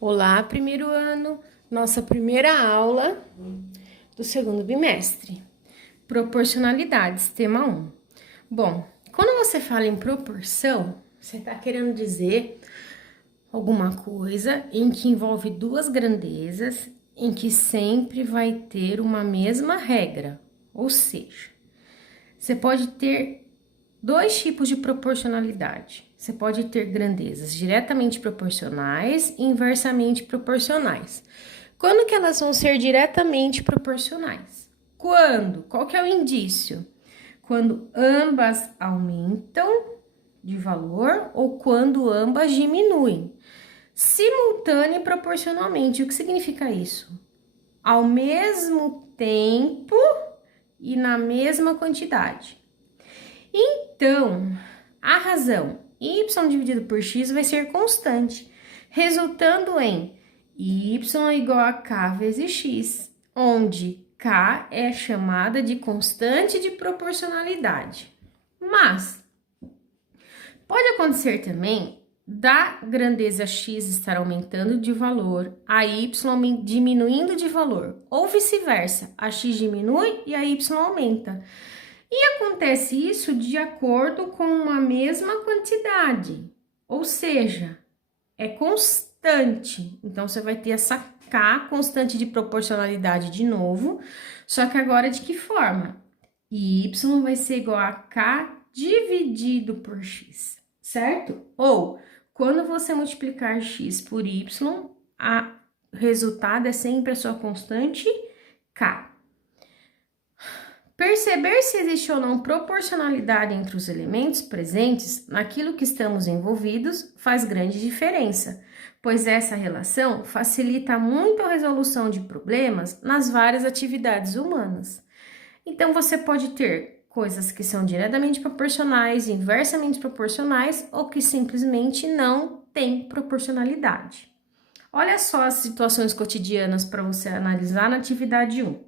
Olá, primeiro ano, nossa primeira aula do segundo bimestre. Proporcionalidades, tema 1. Bom, quando você fala em proporção, você está querendo dizer alguma coisa em que envolve duas grandezas, em que sempre vai ter uma mesma regra. Ou seja, você pode ter dois tipos de proporcionalidade. Você pode ter grandezas diretamente proporcionais e inversamente proporcionais. Quando que elas vão ser diretamente proporcionais? Quando? Qual que é o indício? Quando ambas aumentam de valor ou quando ambas diminuem. Simultânea e proporcionalmente. O que significa isso? Ao mesmo tempo e na mesma quantidade. Então, a razão y dividido por x vai ser constante, resultando em y igual a k vezes x, onde k é chamada de constante de proporcionalidade. Mas, pode acontecer também da grandeza x estar aumentando de valor, a y diminuindo de valor, ou vice-versa, a x diminui e a y aumenta. E acontece isso de acordo com uma mesma quantidade, ou seja, é constante. Então, você vai ter essa K constante de proporcionalidade de novo, só que agora de que forma? Y vai ser igual a K dividido por X, certo? Ou, quando você multiplicar X por Y, a resultado é sempre a sua constante K. Perceber se existe ou não proporcionalidade entre os elementos presentes naquilo que estamos envolvidos faz grande diferença, pois essa relação facilita muito a resolução de problemas nas várias atividades humanas. Então, você pode ter coisas que são diretamente proporcionais, inversamente proporcionais ou que simplesmente não têm proporcionalidade. Olha só as situações cotidianas para você analisar na atividade 1.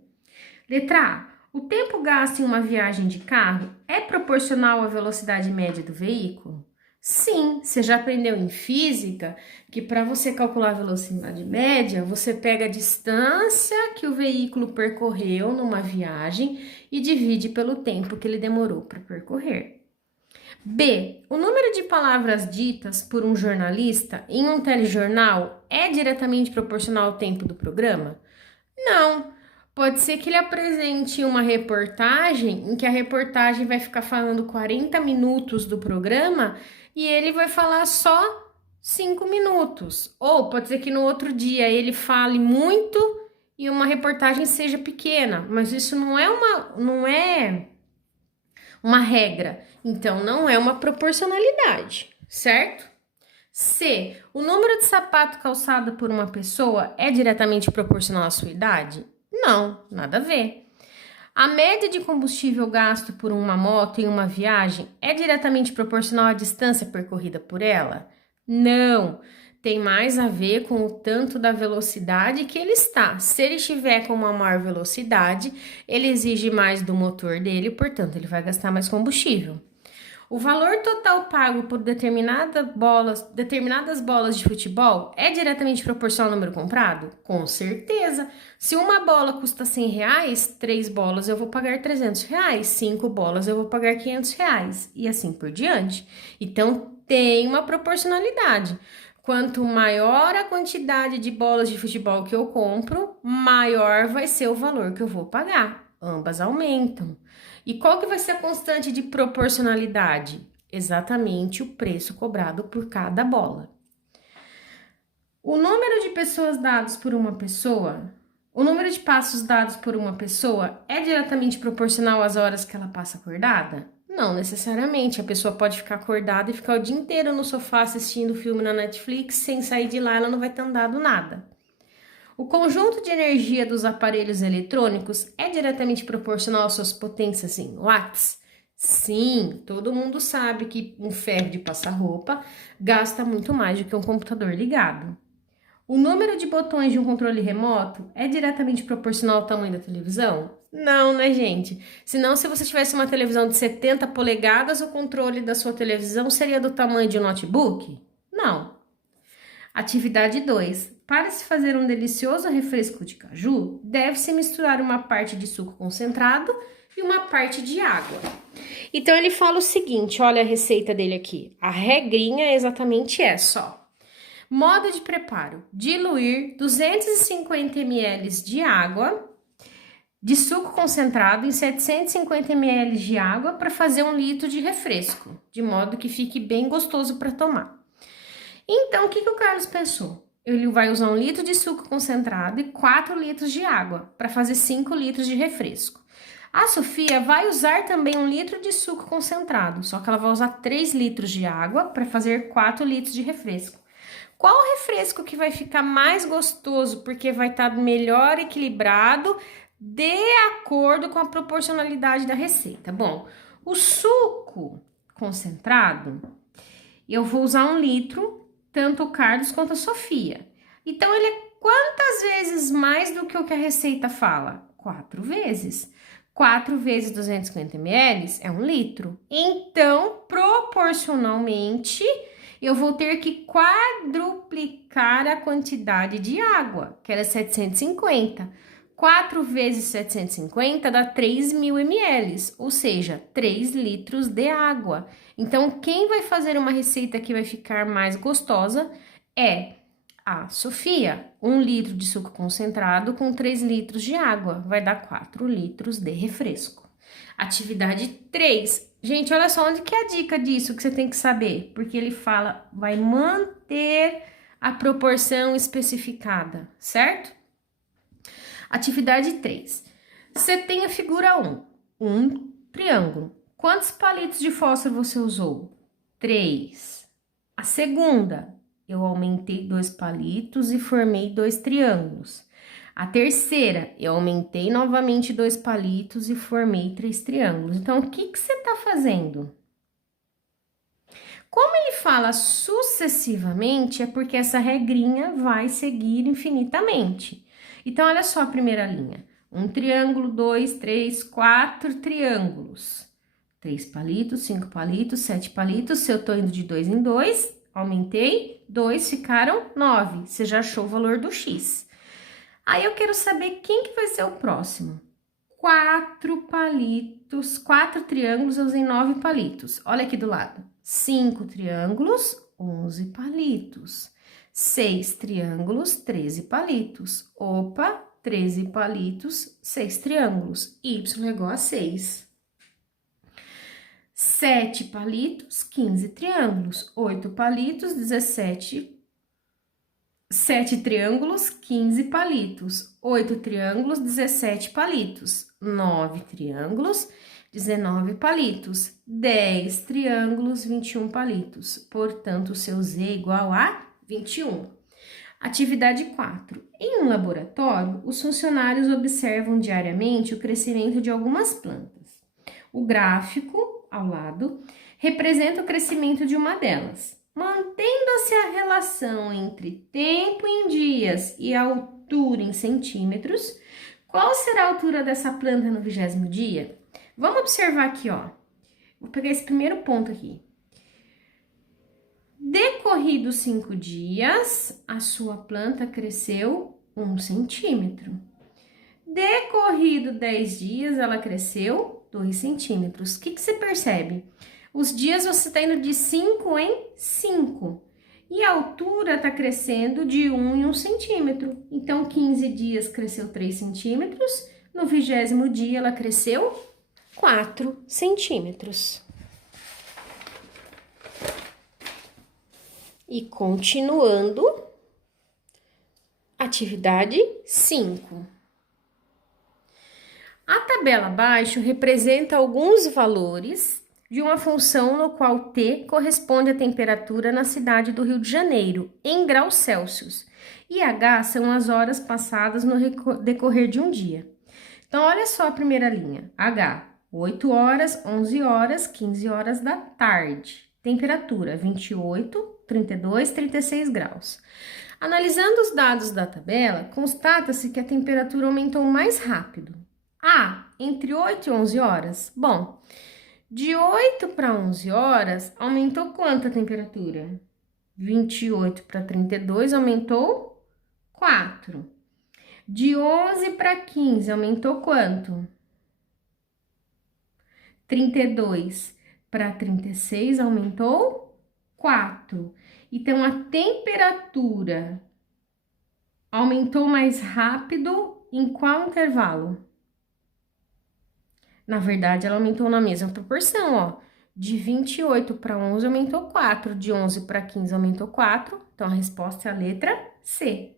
Letra A. O tempo gasto em uma viagem de carro é proporcional à velocidade média do veículo? Sim, você já aprendeu em física que para você calcular a velocidade média, você pega a distância que o veículo percorreu numa viagem e divide pelo tempo que ele demorou para percorrer. B. O número de palavras ditas por um jornalista em um telejornal é diretamente proporcional ao tempo do programa? Não. Pode ser que ele apresente uma reportagem em que a reportagem vai ficar falando 40 minutos do programa e ele vai falar só 5 minutos. Ou pode ser que no outro dia ele fale muito e uma reportagem seja pequena, mas isso não é uma regra, então não é uma proporcionalidade, certo? C. O número de sapato calçado por uma pessoa é diretamente proporcional à sua idade? Não, nada a ver. A média de combustível gasto por uma moto em uma viagem é diretamente proporcional à distância percorrida por ela? Não, tem mais a ver com o tanto da velocidade que ele está. Se ele estiver com uma maior velocidade, ele exige mais do motor dele, portanto, ele vai gastar mais combustível. O valor total pago por determinadas bolas de futebol é diretamente proporcional ao número comprado? Com certeza. Se uma bola custa R$100, 3 bolas eu vou pagar R$300, 5 bolas eu vou pagar R$500 e assim por diante. Então, tem uma proporcionalidade. Quanto maior a quantidade de bolas de futebol que eu compro, maior vai ser o valor que eu vou pagar. Ambas aumentam. E qual que vai ser a constante de proporcionalidade? Exatamente o preço cobrado por cada bola. O número de pessoas dados por uma pessoa, o número de passos dados por uma pessoa é diretamente proporcional às horas que ela passa acordada? Não necessariamente. A pessoa pode ficar acordada e ficar o dia inteiro no sofá assistindo filme na Netflix, sem sair de lá, ela não vai ter andado nada. O conjunto de energia dos aparelhos eletrônicos é diretamente proporcional às suas potências em watts? Sim, todo mundo sabe que um ferro de passar roupa gasta muito mais do que um computador ligado. O número de botões de um controle remoto é diretamente proporcional ao tamanho da televisão? Não, né, gente? Senão, se você tivesse uma televisão de 70 polegadas, o controle da sua televisão seria do tamanho de um notebook? Não. Atividade 2. para se fazer um delicioso refresco de caju, deve-se misturar uma parte de suco concentrado e uma parte de água. Então, ele fala o seguinte, olha a receita dele aqui. A regrinha é exatamente essa, ó. Modo de preparo: diluir 250 ml de água, de suco concentrado em 750 ml de água para fazer 1 litro de refresco, de modo que fique bem gostoso para tomar. Então, o que o Carlos pensou? Ele vai usar 1 litro de suco concentrado e 4 litros de água para fazer 5 litros de refresco. A Sofia vai usar também 1 litro de suco concentrado, só que ela vai usar 3 litros de água para fazer 4 litros de refresco. Qual refresco que vai ficar mais gostoso, porque vai estar melhor equilibrado, de acordo com a proporcionalidade da receita? Bom, o suco concentrado, eu vou usar 1 litro, tanto o Carlos quanto a Sofia. Então, ele é quantas vezes mais do que o que a receita fala? 4 vezes. 4 vezes 250 ml é 1 litro. Então, proporcionalmente, eu vou ter que quadruplicar a quantidade de água, que era 750. 4 vezes 750 dá 3.000 ml, ou seja, 3 litros de água. Então, quem vai fazer uma receita que vai ficar mais gostosa é a Sofia. 1 litro de suco concentrado com 3 litros de água, vai dar 4 litros de refresco. Atividade 3. Gente, olha só onde que é a dica disso que você tem que saber, porque ele fala, vai manter a proporção especificada, certo? Atividade 3. Você tem a figura 1, um triângulo. Quantos palitos de fósforo você usou? 3. A segunda, eu aumentei 2 palitos e formei 2 triângulos. A terceira, eu aumentei novamente 2 palitos e formei 3 triângulos. Então, o que você está fazendo? Como ele fala sucessivamente, é porque essa regrinha vai seguir infinitamente. Então, olha só a primeira linha. 1 triângulo, 2, 3, 4 triângulos. 3 palitos, 5 palitos, 7 palitos. Se eu tô indo de 2 em 2, aumentei, 2 ficaram 9. Você já achou o valor do X. Aí, eu quero saber quem que vai ser o próximo. 4 palitos, 4 triângulos, eu usei 9 palitos. Olha aqui do lado. 5 triângulos, 11 palitos. 6 triângulos, 13 palitos. Opa, 13 palitos, 6 triângulos. Y é igual a 6. 7 palitos, 15 triângulos. 8 palitos, 17. 7 triângulos, 15 palitos. 8 triângulos, 17 palitos. 9 triângulos, 19 palitos. 10 triângulos, 21 palitos. Portanto, o seu Z é igual a 21. Atividade 4. Em um laboratório, os funcionários observam diariamente o crescimento de algumas plantas. O gráfico, ao lado, representa o crescimento de uma delas. Mantendo-se a relação entre tempo em dias e altura em centímetros, qual será a altura dessa planta no 20º dia? Vamos observar aqui, ó. Vou pegar esse primeiro ponto aqui. Decorridos 5 dias, a sua planta cresceu 1 centímetro. Decorrido 10 dias, ela cresceu 2 centímetros. O que você percebe? Os dias você está indo de 5 em 5. E a altura está crescendo de 1 em 1 centímetro. Então, 15 dias cresceu 3 centímetros. No 20º dia, ela cresceu 4 centímetros. E continuando, atividade 5. A tabela abaixo representa alguns valores de uma função no qual T corresponde à temperatura na cidade do Rio de Janeiro, em graus Celsius, e H são as horas passadas no decorrer de um dia. Então, olha só a primeira linha. H, 8 horas, 11 horas, 15 horas da tarde. Temperatura, 28, 32, 36 graus. Analisando os dados da tabela, constata-se que a temperatura aumentou mais rápido. Entre 8 e 11 horas? Bom, de 8 para 11 horas, aumentou quanto a temperatura? 28 para 32, aumentou 4. De 11 para 15, aumentou quanto? 32 para 36, aumentou 4. Então, a temperatura aumentou mais rápido em qual intervalo? Na verdade, ela aumentou na mesma proporção, ó. De 28 para 11 aumentou 4, de 11 para 15 aumentou 4. Então, a resposta é a letra C.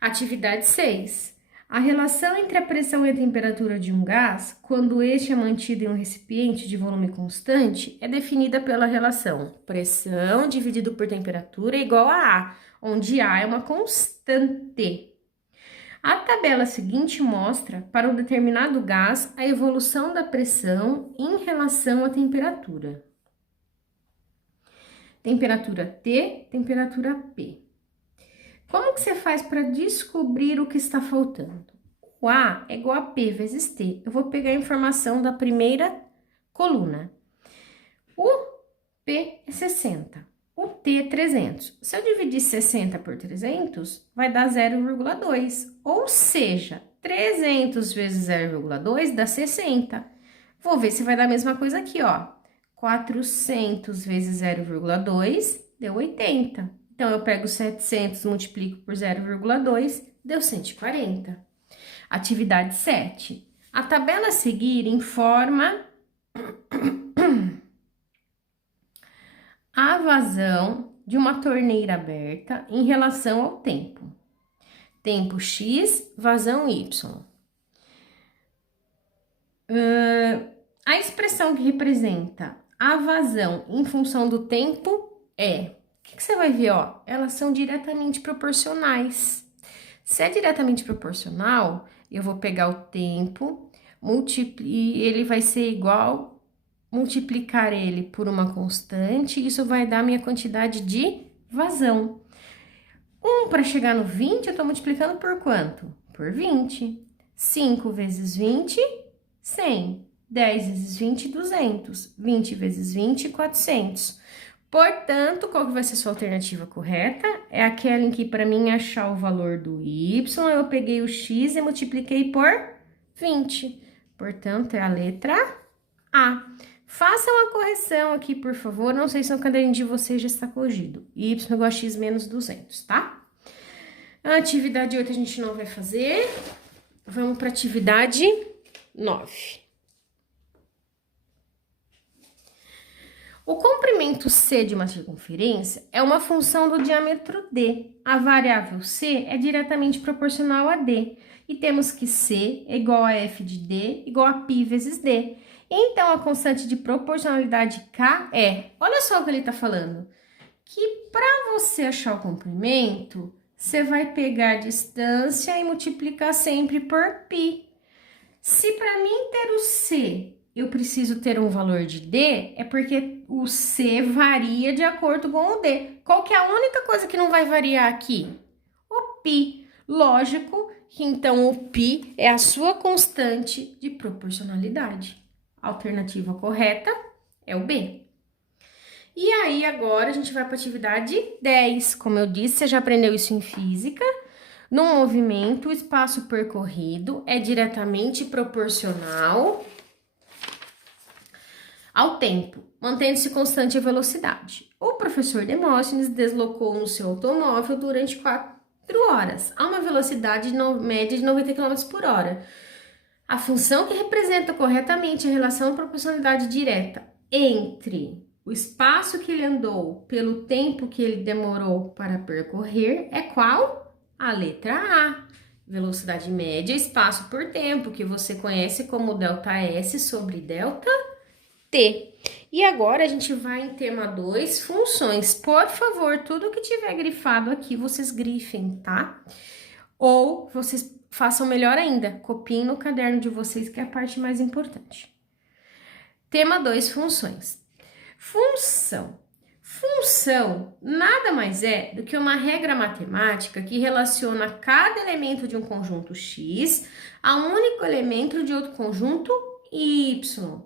Atividade 6. A relação entre a pressão e a temperatura de um gás, quando este é mantido em um recipiente de volume constante, é definida pela relação pressão dividido por temperatura é igual a A, onde A é uma constante. A tabela seguinte mostra, para um determinado gás, a evolução da pressão em relação à temperatura. Temperatura T, temperatura P. Como que você faz para descobrir o que está faltando? O A é igual a P vezes T. Eu vou pegar a informação da primeira coluna. O P é 60. O T é 300. Se eu dividir 60 por 300, vai dar 0,2. Ou seja, 300 vezes 0,2 dá 60. Vou ver se vai dar a mesma coisa aqui, ó. 400 vezes 0,2 deu 80. Então, eu pego 700, multiplico por 0,2, deu 140. Atividade 7. A tabela a seguir informa a vazão de uma torneira aberta em relação ao tempo. Tempo X, vazão Y. A expressão que representa a vazão em função do tempo é... O que você vai ver, ó? Elas são diretamente proporcionais. Se é diretamente proporcional, eu vou pegar o tempo, e ele vai ser igual, multiplicar ele por uma constante, isso vai dar a minha quantidade de vazão. 1 para chegar no 20, eu tô multiplicando por quanto? Por 20. 5 vezes 20, 100. 10 vezes 20, 200. 20 vezes 20, 400. Portanto, qual que vai ser a sua alternativa correta? É aquela em que, para mim, achar o valor do y, eu peguei o x e multipliquei por 20. Portanto, é a letra A. Faça uma correção aqui, por favor. Não sei se no caderninho de vocês já está corrigido. Y igual a x menos 200, tá? A atividade 8 a gente não vai fazer. Vamos para a atividade 9. O comprimento C de uma circunferência é uma função do diâmetro D. A variável C é diretamente proporcional a D. E temos que C é igual a F de D igual a π vezes D. Então, a constante de proporcionalidade K é... Olha só o que ele está falando. Que para você achar o comprimento, você vai pegar a distância e multiplicar sempre por π. Se para mim ter o C... eu preciso ter um valor de D, é porque o C varia de acordo com o D. Qual que é a única coisa que não vai variar aqui? O π. Lógico que, então, o π é a sua constante de proporcionalidade. A alternativa correta é o B. E aí, agora, a gente vai para a atividade 10. Como eu disse, você já aprendeu isso em física. No movimento, o espaço percorrido é diretamente proporcional ao tempo, mantendo-se constante a velocidade. O professor Demóstenes deslocou no seu automóvel durante 4 horas, a uma velocidade média de 90 km por hora. A função que representa corretamente a relação de proporcionalidade direta entre o espaço que ele andou pelo tempo que ele demorou para percorrer é qual? A letra A. Velocidade média, espaço por tempo, que você conhece como ΔS sobre ΔT. E agora a gente vai em tema 2, funções. Por favor, tudo que tiver grifado aqui, vocês grifem, tá? Ou vocês façam melhor ainda, copiem no caderno de vocês, que é a parte mais importante. Tema 2, funções. Função. Função nada mais é do que uma regra matemática que relaciona cada elemento de um conjunto X a um único elemento de outro conjunto Y.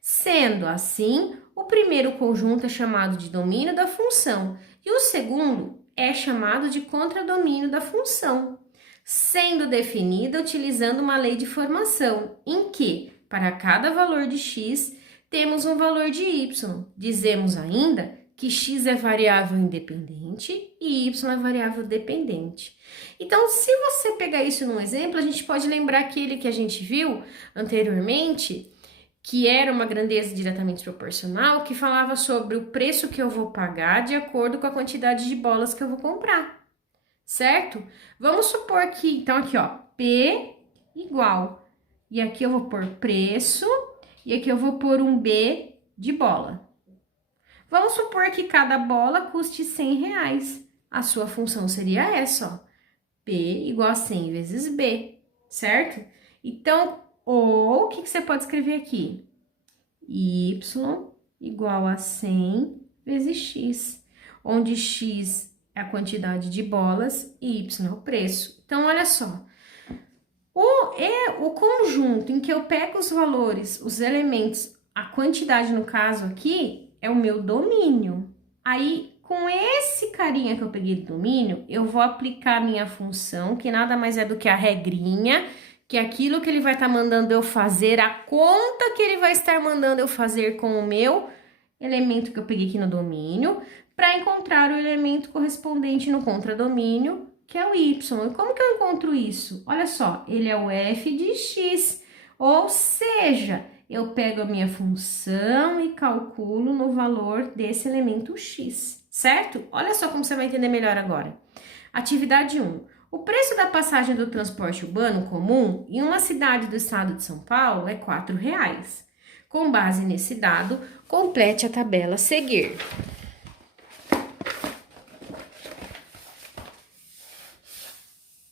Sendo assim, o primeiro conjunto é chamado de domínio da função e o segundo é chamado de contradomínio da função, sendo definida utilizando uma lei de formação, em que, para cada valor de x, temos um valor de y. Dizemos ainda que x é variável independente e y é variável dependente. Então, se você pegar isso num exemplo, a gente pode lembrar aquele que a gente viu anteriormente, que era uma grandeza diretamente proporcional, que falava sobre o preço que eu vou pagar de acordo com a quantidade de bolas que eu vou comprar, certo? Vamos supor que, então aqui ó, P igual, e aqui eu vou pôr preço, e aqui eu vou pôr um B de bola. Vamos supor que cada bola custe R$100. A sua função seria essa, ó, P igual a 100 vezes B, certo? Então, ou o que você pode escrever aqui? Y igual a 100 vezes X, onde X é a quantidade de bolas e Y é o preço. Então, olha só, o conjunto em que eu pego os valores, os elementos, a quantidade no caso aqui, é o meu domínio. Aí, com esse carinha que eu peguei do domínio, eu vou aplicar a minha função, que nada mais é do que a regrinha, que é aquilo que ele vai estar mandando eu fazer, a conta que ele vai estar mandando eu fazer com o meu elemento que eu peguei aqui no domínio, para encontrar o elemento correspondente no contradomínio, que é o y. E como que eu encontro isso? Olha só, ele é o f de x, ou seja, eu pego a minha função e calculo no valor desse elemento x, certo? Olha só como você vai entender melhor agora. Atividade 1. O preço da passagem do transporte urbano comum em uma cidade do estado de São Paulo é R$4. Com base nesse dado, complete a tabela a seguir.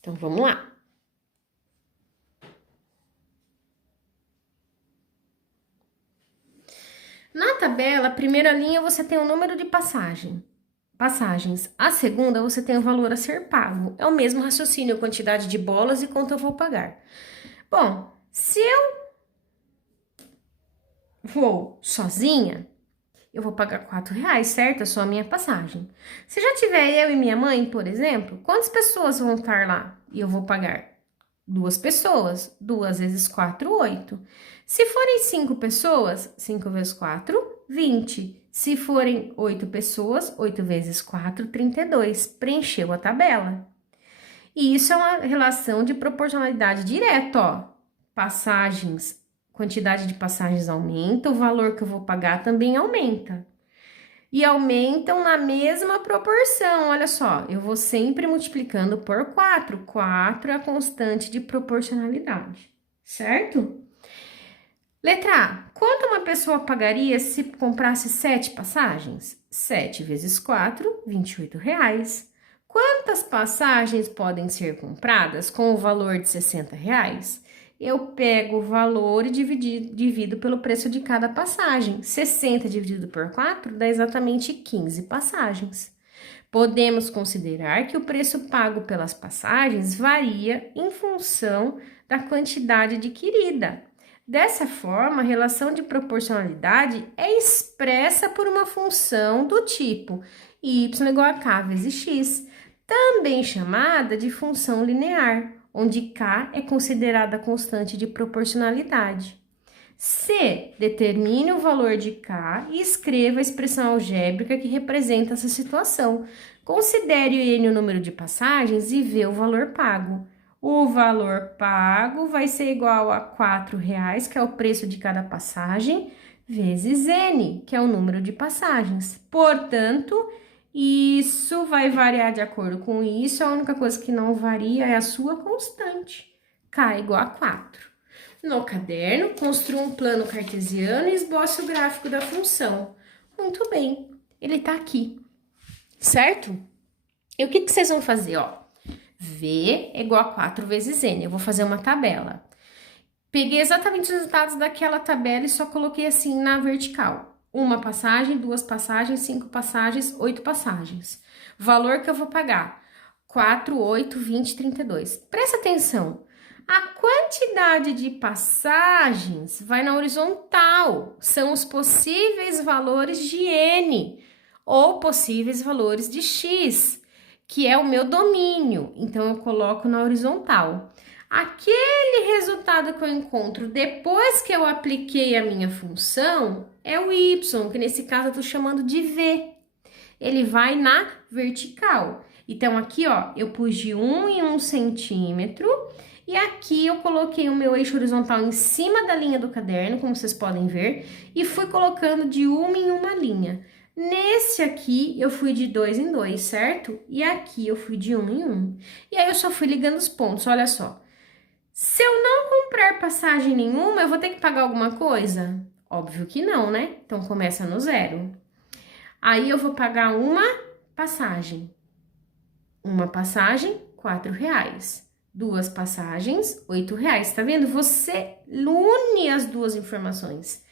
Então, vamos lá. Na tabela, a primeira linha você tem o número de passagens. A segunda, você tem o valor a ser pago. É o mesmo raciocínio, quantidade de bolas e quanto eu vou pagar. Bom, se eu vou sozinha, eu vou pagar R$4, certo? É só a minha passagem. Se já tiver eu e minha mãe, por exemplo, quantas pessoas vão estar lá? E eu vou pagar 2 pessoas. 2 vezes 4, 8. Se forem 5 pessoas, 5 vezes 4, 20. Se forem 8 pessoas, 8 vezes 4, 32. Preencheu a tabela. E isso é uma relação de proporcionalidade direta, ó. Passagens, quantidade de passagens aumenta, o valor que eu vou pagar também aumenta. E aumentam na mesma proporção, olha só, eu vou sempre multiplicando por 4. 4 é a constante de proporcionalidade, certo? Letra A. Quanto uma pessoa pagaria se comprasse 7 passagens? 7 vezes 4, R$28. Quantas passagens podem ser compradas com o valor de R$60? Eu pego o valor e divido pelo preço de cada passagem. 60 dividido por 4 dá exatamente 15 passagens. Podemos considerar que o preço pago pelas passagens varia em função da quantidade adquirida. Dessa forma, a relação de proporcionalidade é expressa por uma função do tipo y igual a k vezes x, também chamada de função linear, onde k é considerada a constante de proporcionalidade. C. Determine o valor de k e escreva a expressão algébrica que representa essa situação. Considere n o número de passagens e vê o valor pago. O valor pago vai ser igual a R$4, que é o preço de cada passagem, vezes n, que é o número de passagens. Portanto, isso vai variar de acordo com isso, a única coisa que não varia é a sua constante, k igual a 4. No caderno, construa um plano cartesiano e esboce o gráfico da função. Muito bem, ele tá aqui, certo? E o que vocês vão fazer, ó? V é igual a 4 vezes N. Eu vou fazer uma tabela. Peguei exatamente os resultados daquela tabela e só coloquei assim na vertical. 1 passagem, 2 passagens, 5 passagens, 8 passagens. Valor que eu vou pagar: 4, 8, 20, 32. Presta atenção. A quantidade de passagens vai na horizontal. São os possíveis valores de N ou possíveis valores de X. que é o meu domínio. Então, eu coloco na horizontal. Aquele resultado que eu encontro depois que eu apliquei a minha função é o y, que nesse caso eu estou chamando de v. Ele vai na vertical. Então, aqui, ó, eu pus de 1 em 1 centímetro e aqui eu coloquei o meu eixo horizontal em cima da linha do caderno, como vocês podem ver, e fui colocando de uma em uma linha. Nesse aqui, eu fui de 2 em 2, certo? E aqui eu fui de 1 em 1. E aí, eu só fui ligando os pontos, olha só. Se eu não comprar passagem nenhuma, eu vou ter que pagar alguma coisa? Óbvio que não, né? Então, começa no zero. Aí, eu vou pagar uma passagem. Uma passagem, R$4. Duas passagens, R$8. Tá vendo? Você une as duas informações.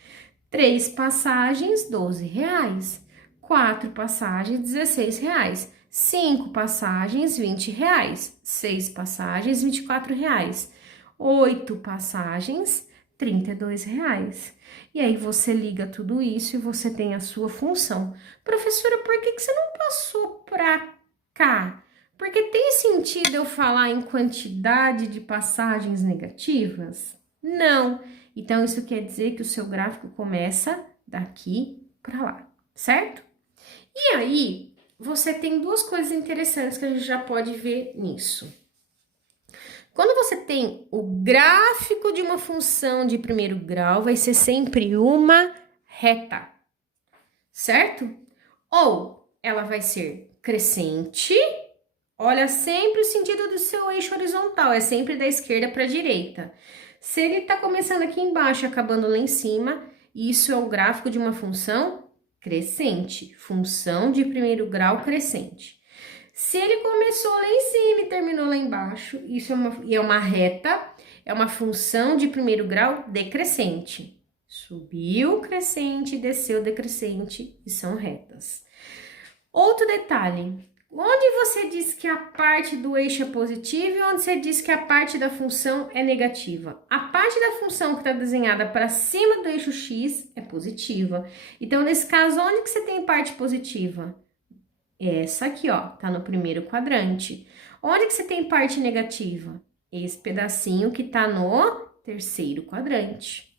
3 passagens, R$12. 4 passagens, R$16. 5 passagens, R$20. 6 passagens, R$24. 8 passagens, R$32. E aí, você liga tudo isso e você tem a sua função. Professora, por que você não passou pra cá? Porque tem sentido eu falar em quantidade de passagens negativas? Não. Então, isso quer dizer que o seu gráfico começa daqui para lá, certo? E aí, você tem duas coisas interessantes que a gente já pode ver nisso. Quando você tem o gráfico de uma função de primeiro grau, vai ser sempre uma reta, certo? Ou ela vai ser crescente. Olha sempre o sentido do seu eixo horizontal, é sempre da esquerda para a direita. Se ele está começando aqui embaixo e acabando lá em cima, isso é o gráfico de uma função crescente, função de primeiro grau crescente. Se ele começou lá em cima e terminou lá embaixo, isso é uma reta, é uma função de primeiro grau decrescente. Subiu crescente, desceu decrescente e são retas. Outro detalhe. Onde você diz que a parte do eixo é positiva e onde você diz que a parte da função é negativa? A parte da função que está desenhada para cima do eixo X é positiva. Então, nesse caso, onde que você tem parte positiva? Essa aqui, ó, tá no primeiro quadrante. Onde que você tem parte negativa? Esse pedacinho que tá no terceiro quadrante.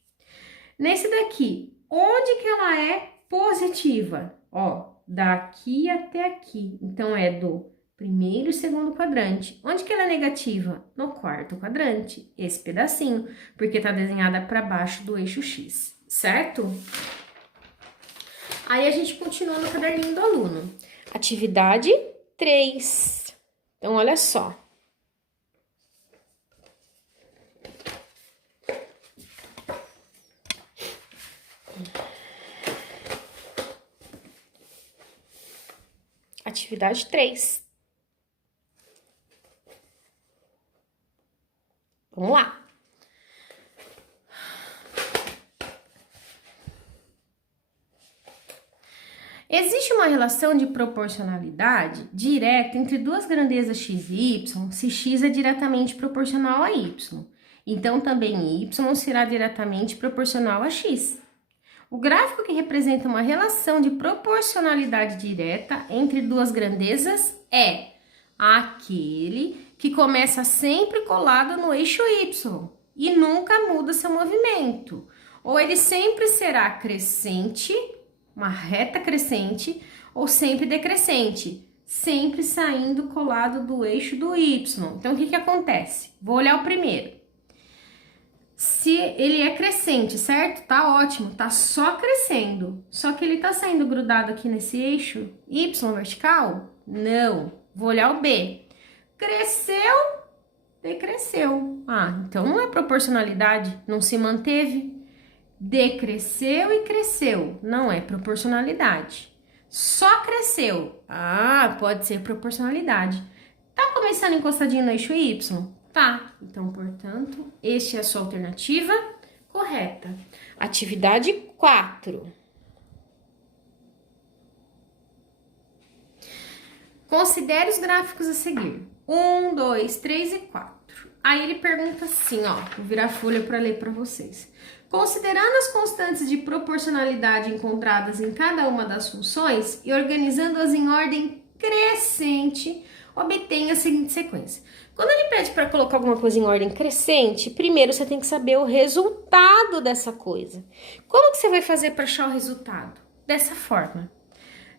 Nesse daqui, onde que ela é positiva? Ó, daqui até aqui. Então, é do primeiro e segundo quadrante. Onde que ela é negativa? No quarto quadrante. Esse pedacinho, porque tá desenhada para baixo do eixo X, certo? Aí, a gente continua no caderninho do aluno. Atividade 3. Então, olha só. Atividade 3. Vamos lá. Existe uma relação de proporcionalidade direta entre duas grandezas x e y, se x é diretamente proporcional a y. Então, também y será diretamente proporcional a x. O gráfico que representa uma relação de proporcionalidade direta entre duas grandezas é aquele que começa sempre colado no eixo y e nunca muda seu movimento. Ou ele sempre será crescente, uma reta crescente, ou sempre decrescente, sempre saindo colado do eixo do y. Então, o que acontece? Vou olhar o primeiro. Se ele é crescente, certo? Tá ótimo, tá só crescendo. Só que ele tá saindo grudado aqui nesse eixo y vertical? Não. Vou olhar o B. Cresceu, decresceu. Ah, então não é proporcionalidade, não se manteve. Decresceu e cresceu, não é proporcionalidade. Só cresceu. Ah, pode ser proporcionalidade. Tá começando encostadinho no eixo y? Tá, então, portanto, esta é a sua alternativa correta. Atividade 4. Considere os gráficos a seguir. 1, 2, 3 e 4. Aí ele pergunta assim, ó, vou virar a folha para ler para vocês. Considerando as constantes de proporcionalidade encontradas em cada uma das funções e organizando-as em ordem crescente, obtenha a seguinte sequência. Quando ele pede para colocar alguma coisa em ordem crescente, primeiro você tem que saber o resultado dessa coisa. Como que você vai fazer para achar o resultado? Dessa forma.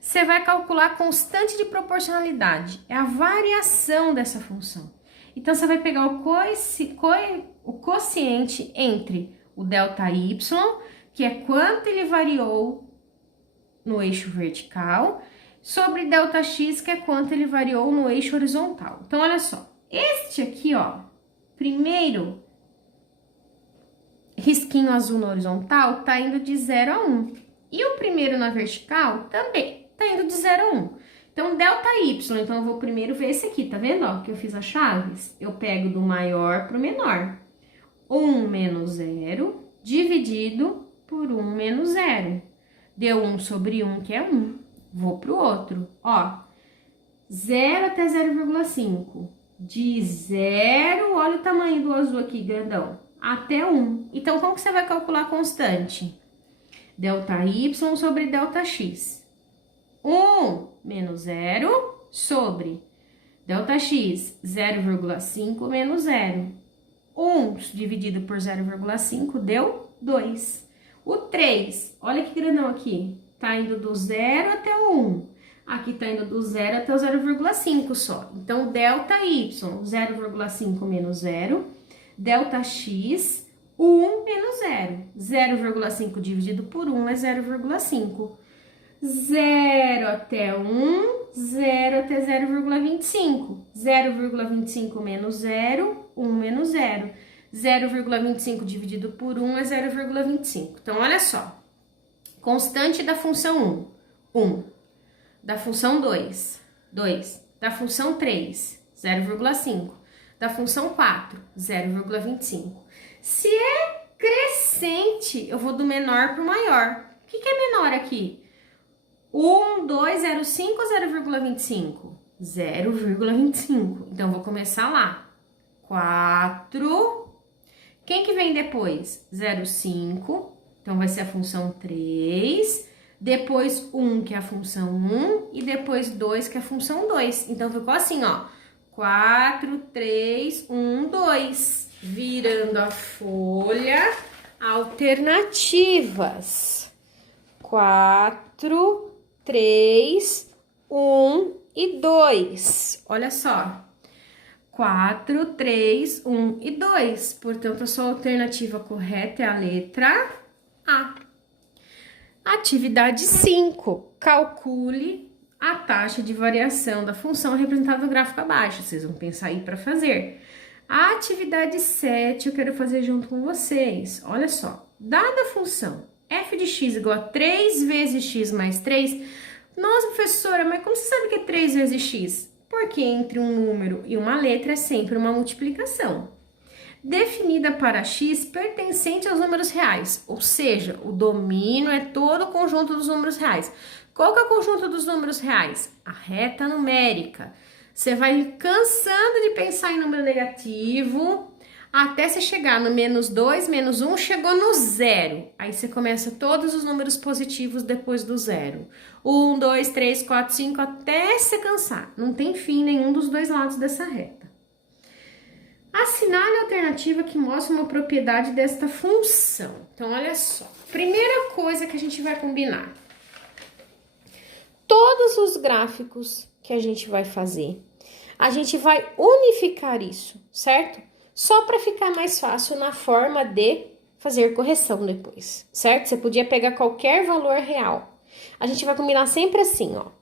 Você vai calcular a constante de proporcionalidade, é a variação dessa função. Então, você vai pegar o quociente entre o ΔY, que é quanto ele variou no eixo vertical, sobre ΔX, que é quanto ele variou no eixo horizontal. Então, olha só, este aqui, ó, primeiro risquinho azul no horizontal tá indo de 0 a 1. E o primeiro na vertical também tá indo de 0 a 1. Então, ΔY, então eu vou primeiro ver esse aqui, tá vendo, ó, que eu fiz as chaves? Eu pego do maior pro menor. 1 menos 0 dividido por 1 menos 0. Deu 1 sobre 1, que é 1. Vou pro outro, ó. 0 até 0,5. De 0, olha o tamanho do azul aqui, grandão, até 1. Então, como que você vai calcular a constante? ΔY sobre ΔX. 1 menos 0 sobre ΔX, 0,5 menos 0. 1 dividido por 0,5 deu 2. O 3, olha que grandão aqui, tá indo do 0 até o 1. Aqui tá indo do 0 até o 0,5 só. Então, ΔY, 0,5 menos 0. ΔX, 1 menos 0. 0,5 dividido por 1 é 0,5. 0 até 1, 0 até 0,25. 0,25 menos 0, 1 menos 0. 0,25 dividido por 1 é 0,25. Então, olha só. Constante da função 1, 1. Da função 2, 2. Da função 3, 0,5. Da função 4, 0,25. Se é crescente, eu vou do menor para o maior. O que é menor aqui? 1, 2, 0,5 ou 0,25? 0,25. Então, vou começar lá. 4. Quem que vem depois? 0,5. Então, vai ser a função 3. Depois 1, que é a função 1. E depois 2, que é a função 2. Então, ficou assim, ó. 4, 3, 1, 2. Virando a folha. Alternativas. 4, 3, 1 e 2. Olha só. 4, 3, 1 e 2. Portanto, a sua alternativa correta é a letra A. Atividade 5. Calcule a taxa de variação da função representada no gráfico abaixo. Vocês vão pensar aí para fazer. A atividade 7 eu quero fazer junto com vocês. Olha só. Dada a função f de x igual a 3 vezes x mais 3. Nossa, professora, mas como você sabe que é 3 vezes x? Porque entre um número e uma letra é sempre uma multiplicação. Definida para x pertencente aos números reais, ou seja, o domínio é todo o conjunto dos números reais. Qual que é o conjunto dos números reais? A reta numérica. Você vai cansando de pensar em número negativo, até você chegar no menos 2, menos 1, chegou no zero. Aí você começa todos os números positivos depois do zero. 1, 2, 3, 4, 5, até você cansar. Não tem fim nenhum dos dois lados dessa reta. Assinale a alternativa que mostra uma propriedade desta função. Então, olha só. Primeira coisa que a gente vai combinar. Todos os gráficos que a gente vai fazer, a gente vai unificar isso, certo? Só para ficar mais fácil na forma de fazer correção depois, certo? Você podia pegar qualquer valor real. A gente vai combinar sempre assim, ó.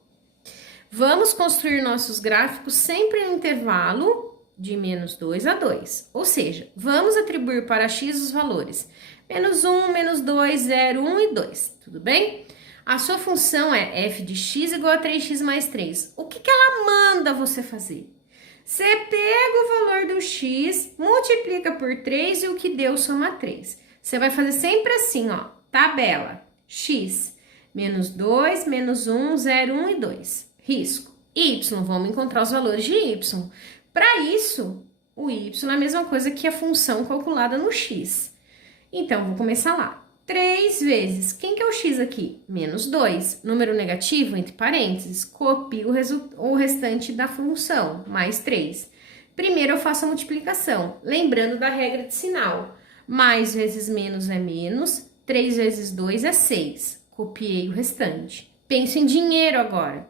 Vamos construir nossos gráficos sempre no intervalo de menos 2 a 2. Ou seja, vamos atribuir para x os valores menos 1, menos 2, 0, 1 e 2. Tudo bem? A sua função é f de x igual a 3x mais 3. O que ela manda você fazer? Você pega o valor do x, multiplica por 3 e o que deu soma 3. Você vai fazer sempre assim, ó, tabela, x, menos 2, menos 1, 0, 1 e 2. Risco, y, vamos encontrar os valores de y. Para isso, o y é a mesma coisa que a função calculada no x. Então, vou começar lá. 3 vezes. Quem que é o x aqui? Menos 2. Número negativo, entre parênteses. Copio o restante da função, mais 3. Primeiro eu faço a multiplicação, lembrando da regra de sinal. Mais vezes menos é menos, 3 vezes 2 é 6. Copiei o restante. Penso em dinheiro agora.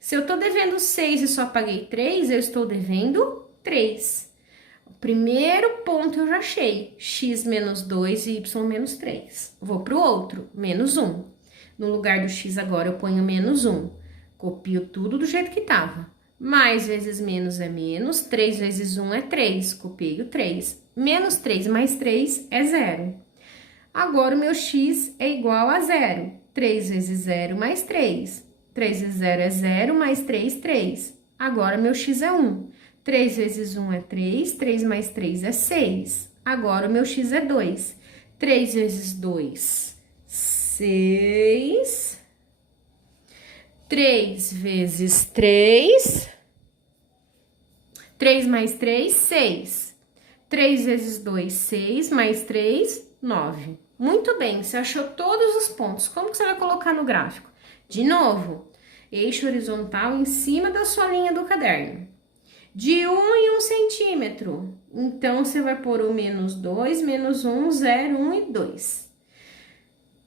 Se eu tô devendo 6 e só paguei 3, eu estou devendo 3. O primeiro ponto eu já achei. X menos 2 e y menos 3. Vou pro outro, menos 1. No lugar do x agora eu ponho menos 1. Copio tudo do jeito que tava. Mais vezes menos é menos, 3 vezes 1 é 3, copiei o 3. Menos 3 mais 3 é 0. Agora o meu x é igual a 0. 3 vezes 0 mais 3. 3 vezes 0 é 0, mais 3, 3. Agora meu x é 1. 3 vezes 1 é 3, 3 mais 3 é 6. Agora o meu x é 2. 3 vezes 2, 6. 3 vezes 3, 3 mais 3, 6. 3 vezes 2, 6, mais 3, 9. Muito bem, você achou todos os pontos. Como que você vai colocar no gráfico? De novo, eixo horizontal em cima da sua linha do caderno. De 1 em 1 centímetro. Então, você vai pôr o menos 2, menos 1, 0, 1 e 2.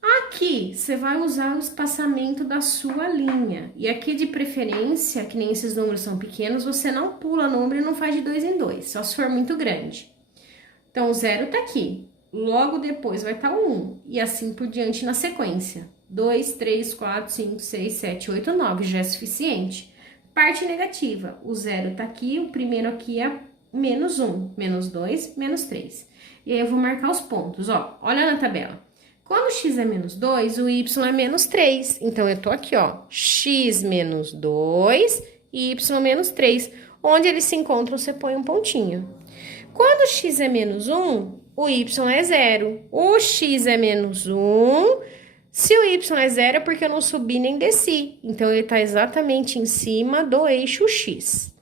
Aqui, você vai usar o espaçamento da sua linha. E aqui, de preferência, que nem esses números são pequenos, você não pula número e não faz de 2 em 2, só se for muito grande. Então, o 0 tá aqui. Logo depois vai estar o 1. E assim por diante na sequência. 2, 3, 4, 5, 6, 7, 8, 9. Já é suficiente. Parte negativa. O 0 tá aqui, o primeiro aqui é menos 1. Menos 2, menos 3. E aí, eu vou marcar os pontos, ó. Olha na tabela. Quando x é menos 2, o y é menos 3. Então, eu tô aqui, ó, x menos 2 e y menos 3. Onde eles se encontram, você põe um pontinho. Quando x é menos 1, o y é 0. O x é menos 1. Se o y é 0, é porque eu não subi nem desci. Então, ele tá exatamente em cima do eixo x.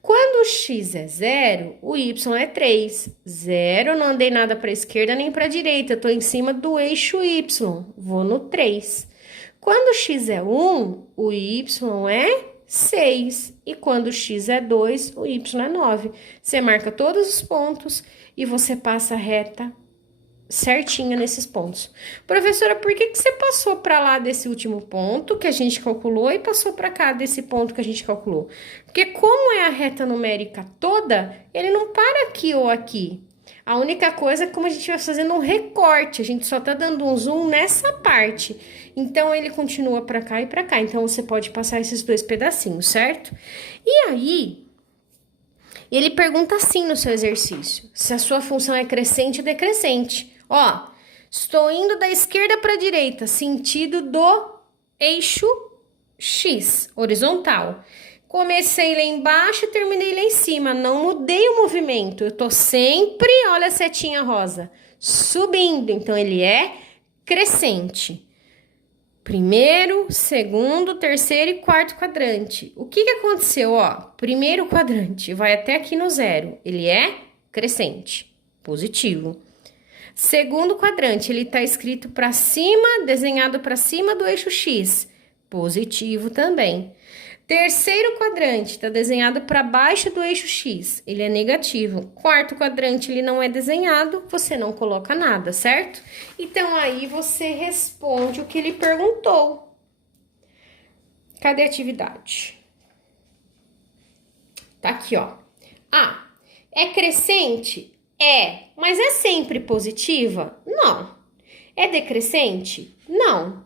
Quando o x é 0, o y é 3. 0, não andei nada para a esquerda nem para a direita, estou em cima do eixo y, vou no 3. Quando o x é 1, o y é 6. E quando o x é 2, o y é 9. Você marca todos os pontos e você passa a reta certinha nesses pontos. Professora, por que você passou para lá desse último ponto que a gente calculou e passou para cá desse ponto que a gente calculou? Porque como é a reta numérica toda, ele não para aqui ou aqui. A única coisa é como a gente vai fazendo um recorte, a gente só tá dando um zoom nessa parte. Então, ele continua para cá e para cá. Então, você pode passar esses dois pedacinhos, certo? E aí, ele pergunta assim no seu exercício, se a sua função é crescente ou decrescente. Ó, estou indo da esquerda para a direita, sentido do eixo X, horizontal. Comecei lá embaixo e terminei lá em cima, não mudei o movimento. Eu tô sempre, olha a setinha rosa, subindo. Então, ele é crescente. Primeiro, segundo, terceiro e quarto quadrante. O que aconteceu, ó? Primeiro quadrante vai até aqui no 0. Ele é crescente, positivo. Segundo quadrante, ele tá escrito para cima, desenhado para cima do eixo X, positivo também. Terceiro quadrante, tá desenhado para baixo do eixo X, ele é negativo. Quarto quadrante, ele não é desenhado, você não coloca nada, certo? Então, aí você responde o que ele perguntou. Cadê a atividade? Tá aqui, ó. Ah, é crescente? É, mas é sempre positiva? Não. É decrescente? Não.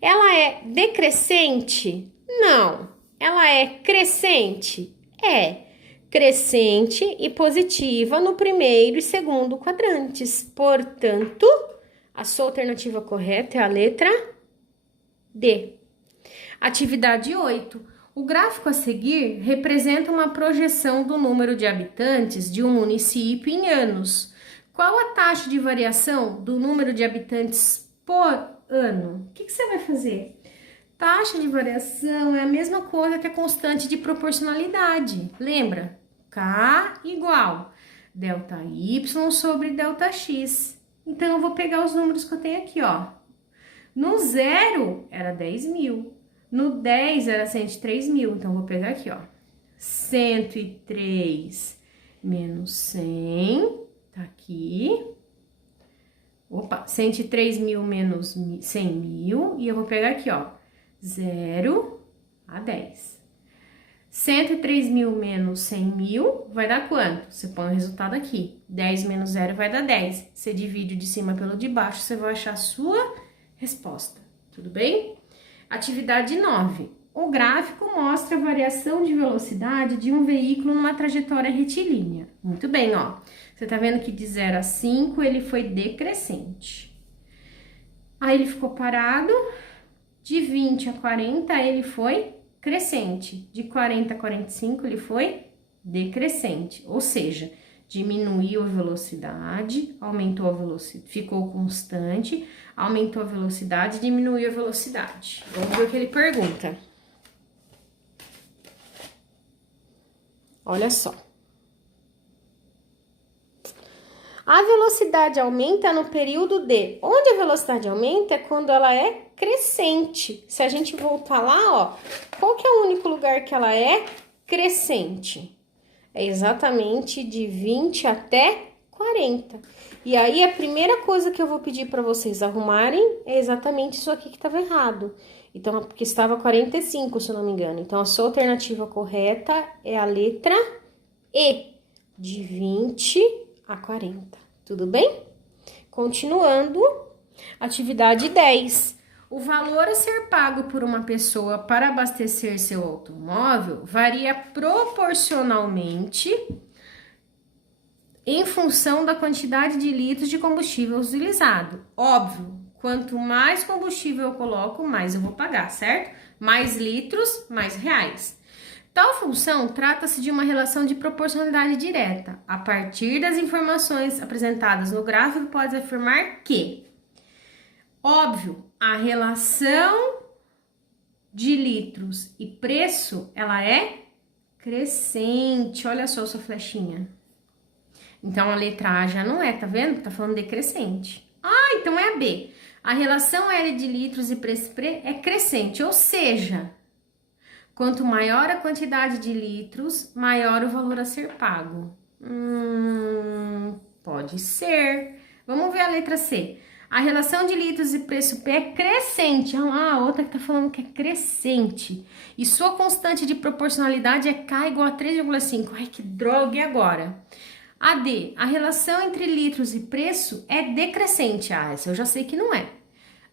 Ela é decrescente? Não. Ela é crescente? É. Crescente e positiva no primeiro e segundo quadrantes. Portanto, a sua alternativa correta é a letra D. Atividade 8. O gráfico a seguir representa uma projeção do número de habitantes de um município em anos. Qual a taxa de variação do número de habitantes por ano? O que você vai fazer? Taxa de variação é a mesma coisa que a constante de proporcionalidade. Lembra? K igual delta Y sobre delta X. Então, eu vou pegar os números que eu tenho aqui, ó. No 0 era 10.000. No 10 era 103.000. Então, eu vou pegar aqui, ó. 103 menos 100, tá aqui. Opa, 103.000 menos 100.000. E eu vou pegar aqui, ó. 0 a 10. 103.000 menos 100.000 vai dar quanto? Você põe o resultado aqui. 10 menos 0 vai dar 10. Você divide o de cima pelo de baixo, você vai achar a sua resposta. Tudo bem? Atividade 9. O gráfico mostra a variação de velocidade de um veículo numa trajetória retilínea. Muito bem, ó. Você tá vendo que de 0 a 5 ele foi decrescente. Aí ele ficou parado. De 20 a 40 ele foi crescente. De 40 a 45 ele foi decrescente. Ou seja, diminuiu a velocidade, aumentou a velocidade, ficou constante, aumentou a velocidade, diminuiu a velocidade. Vamos ver o que ele pergunta. Olha só. A velocidade aumenta no período de... Onde a velocidade aumenta é quando ela é crescente. Se a gente voltar lá, ó, qual que é o único lugar que ela é crescente? É exatamente de 20 até 40. E aí, a primeira coisa que eu vou pedir para vocês arrumarem é exatamente isso aqui que estava errado. Então, porque estava 45, se eu não me engano. Então, a sua alternativa correta é a letra E, de 20 a 40. Tudo bem? Continuando, atividade 10. O valor a ser pago por uma pessoa para abastecer seu automóvel varia proporcionalmente em função da quantidade de litros de combustível utilizado. Óbvio, quanto mais combustível eu coloco, mais eu vou pagar, certo? Mais litros, mais reais. Tal função trata-se de uma relação de proporcionalidade direta. A partir das informações apresentadas no gráfico, pode afirmar que, óbvio, a relação de litros e preço, ela é crescente. Olha só sua flechinha. Então, a letra A já não é, tá vendo? Tá falando decrescente. Ah, então é a B. A relação L de litros e preço é crescente, ou seja, quanto maior a quantidade de litros, maior o valor a ser pago. Pode ser. Vamos ver a letra C. A relação de litros e preço P é crescente. Olha lá, a outra que tá falando que é crescente. E sua constante de proporcionalidade é K igual a 3,5. Ai, que droga, e agora? A D, a relação entre litros e preço é decrescente. Ah, essa eu já sei que não é.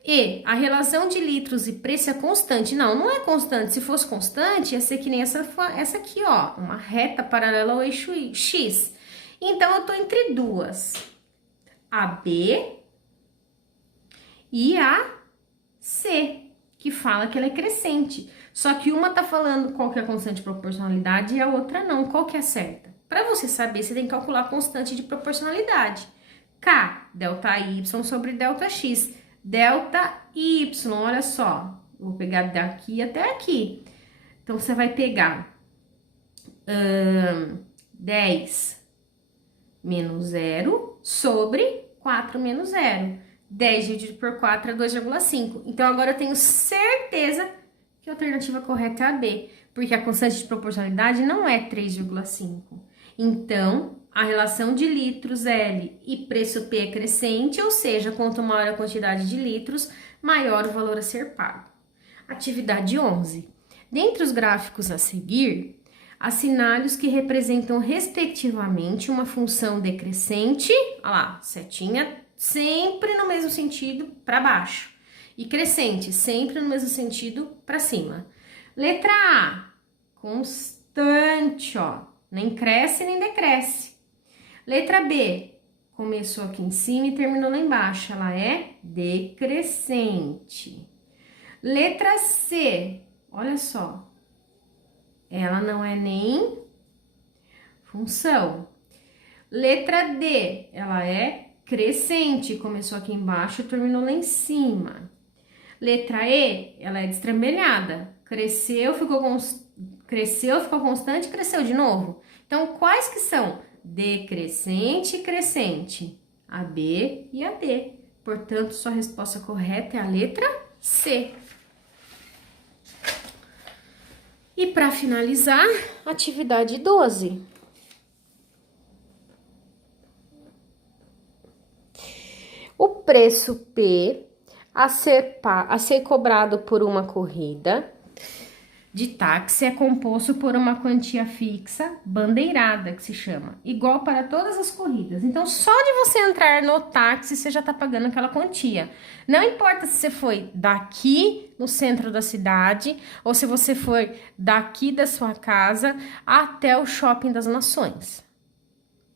E, a relação de litros e preço é constante. Não, não é constante. Se fosse constante, ia ser que nem essa aqui, ó. Uma reta paralela ao eixo X. Então, eu tô entre duas. A B e a C, que fala que ela é crescente. Só que uma tá falando qual que é a constante de proporcionalidade e a outra não. Qual que é a certa? Para você saber, você tem que calcular a constante de proporcionalidade. K, delta Y sobre delta X. Delta Y, olha só. Vou pegar daqui até aqui. Então, você vai pegar 10 menos 0 sobre 4 menos 0. 10 dividido por 4 é 2,5. Então, agora eu tenho certeza que a alternativa correta é a B, porque a constante de proporcionalidade não é 3,5. Então, a relação de litros L e preço P é crescente, ou seja, quanto maior a quantidade de litros, maior o valor a ser pago. Atividade 11. Dentre os gráficos a seguir, assinale os que representam respectivamente uma função decrescente, olha lá, setinha, sempre no mesmo sentido para baixo, e crescente, sempre no mesmo sentido para cima. Letra A, constante, ó, nem cresce nem decresce. Letra B, começou aqui em cima e terminou lá embaixo, ela é decrescente. Letra C, olha só, ela não é nem função. Letra D, ela é crescente, começou aqui embaixo e terminou lá em cima. Letra E, ela é destrambelhada, cresceu, ficou constante, cresceu de novo. Então, quais que são? Decrescente e crescente. A B e a D. Portanto, sua resposta correta é a letra C. E para finalizar, atividade 12. O preço P a ser cobrado por uma corrida de táxi é composto por uma quantia fixa, bandeirada, que se chama, igual para todas as corridas. Então, só de você entrar no táxi, você já está pagando aquela quantia. Não importa se você foi daqui no centro da cidade ou se você foi daqui da sua casa até o Shopping das Nações.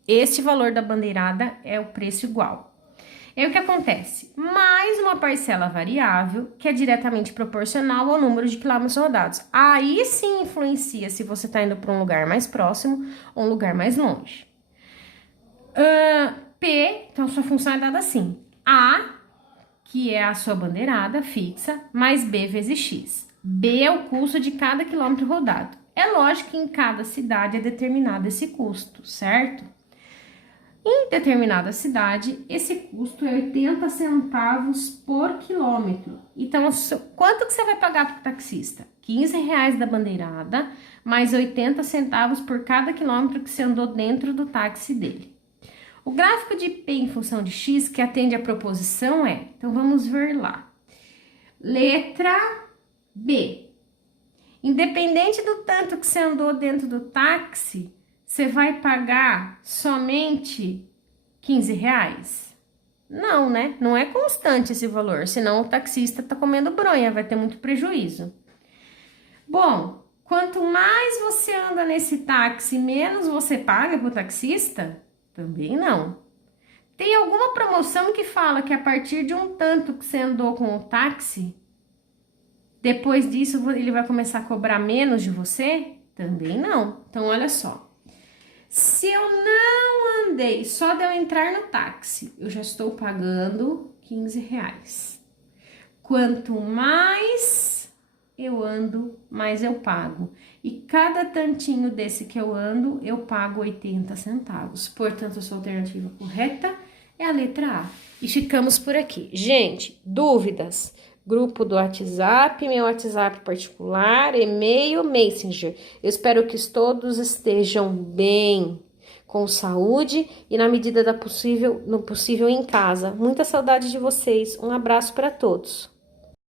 Esse valor da bandeirada é o preço igual. E aí o que acontece? Mais uma parcela variável que é diretamente proporcional ao número de quilômetros rodados. Aí sim influencia se você está indo para um lugar mais próximo ou um lugar mais longe. P, então sua função é dada assim. A, que é a sua bandeirada fixa, mais B vezes X. B é o custo de cada quilômetro rodado. É lógico que em cada cidade é determinado esse custo, certo? Em determinada cidade, esse custo é 80 centavos por quilômetro. Então, quanto que você vai pagar para o taxista? R$15 da bandeirada, mais 80 centavos por cada quilômetro que você andou dentro do táxi dele. O gráfico de P em função de X, que atende à proposição, é... Então, vamos ver lá. Letra B. Independente do tanto que você andou dentro do táxi, você vai pagar somente R$15? Não, né? Não é constante esse valor, senão o taxista tá comendo bronha, vai ter muito prejuízo. Bom, quanto mais você anda nesse táxi, menos você paga pro taxista? Também não. Tem alguma promoção que fala que a partir de um tanto que você andou com o táxi, depois disso ele vai começar a cobrar menos de você? Também não. Então, olha só. Se eu não andei, só de eu entrar no táxi, eu já estou pagando R$15. Quanto mais eu ando, mais eu pago. E cada tantinho desse que eu ando, eu pago 80 centavos. Portanto, a sua alternativa correta é a letra A. E ficamos por aqui. Gente, dúvidas? Grupo do WhatsApp, meu WhatsApp particular, e-mail, Messenger. Eu espero que todos estejam bem, com saúde e na medida do possível em casa. Muita saudade de vocês. Um abraço para todos.